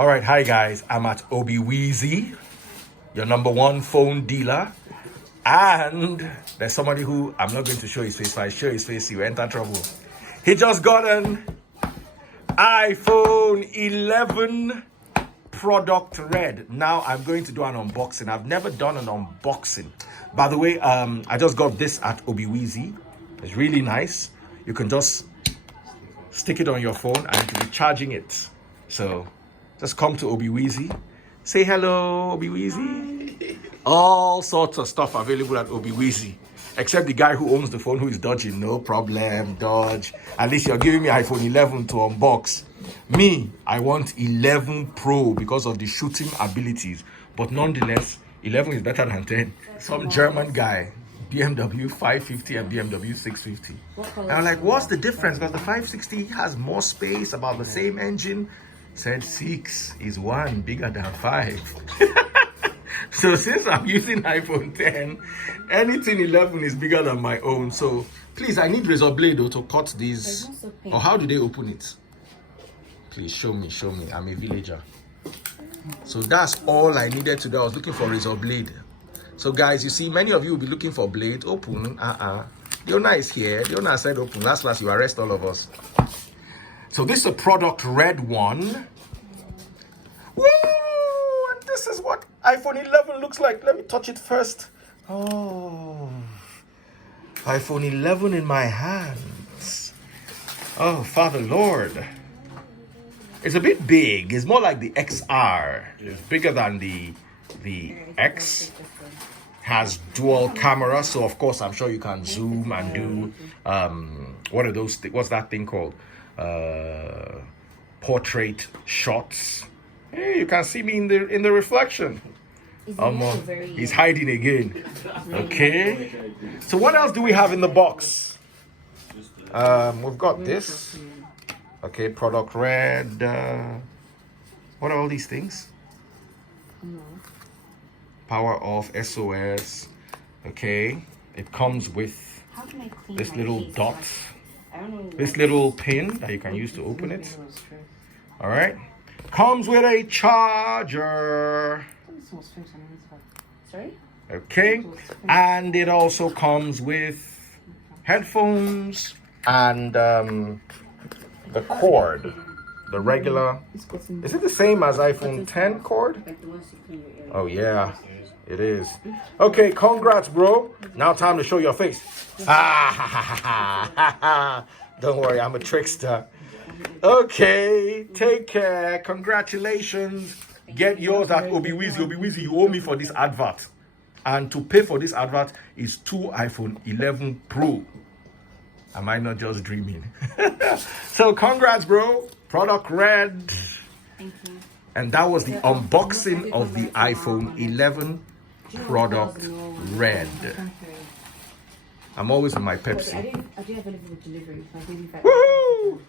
All right, hi guys. I'm at Obi Weezy, your number one phone dealer. And there's somebody who I'm not going to show his face. If I show his face, he will enter trouble. He just got an iPhone 11 product red. Now I'm going to do an unboxing. I've never done an unboxing. By the way, I just got this at Obi Weezy. It's really nice. You can just stick it on your phone and you can be charging it. So just come to Obi Weezy. Say hello, Obi Weezy. All sorts of stuff available at Obi Weezy. Except the guy who owns the phone who is dodging. No problem, dodge. At least you're giving me iPhone 11 to unbox. Me, I want 11 Pro because of the shooting abilities. But nonetheless, 11 is better than 10. Some German guy, BMW 550 and BMW 650. And I'm like, what's the difference? Because the 560 has more space, about the same engine. Said 6 is 1 bigger than 5. So since I'm using iPhone 10, anything 11 is bigger than my own. So please, I need razor blade though to cut these. Or how do they open it? Please show me. I'm a villager. So that's all I needed to do. I was looking for razor blade. So guys, you see, many of you will be looking for blade. Open. The owner is here. The owner said open. Last you arrest all of us. So this is a product red one. Woo! And this is what iPhone 11 looks like. Let me touch it first. Oh, iPhone 11 in my hands. Oh, Father Lord. It's a bit big. It's more like the XR. It's bigger than the X. Has dual camera, so of course I'm sure you can zoom and do what are those? What's that thing called? Portrait shots. Hey, you can see me in the reflection. He's hiding again. Okay. So what else do we have in the box? We've got this. Okay, product red. What are all these things? Power off, SOS. Okay. It comes with this little dot. This little pin that you can use to open it. All right. Comes with a charger. Okay. And it also comes with headphones and the cord. The regular. Is it the same as iPhone 10 cord? Oh yeah, it is. Okay, congrats, bro. Now time to show your face. Don't worry, I'm a trickster. Okay, take care. Congratulations. Get yours at Obi Weezy. Obi Weezy, you owe me for this advert. And to pay for this advert is 2 iPhone 11 Pro. Am I not just dreaming? So congrats, bro. Product red. Thank you. And that was the unboxing of the iPhone 11 product red. I'm always with my Pepsi. I do have a delivery. Woohoo!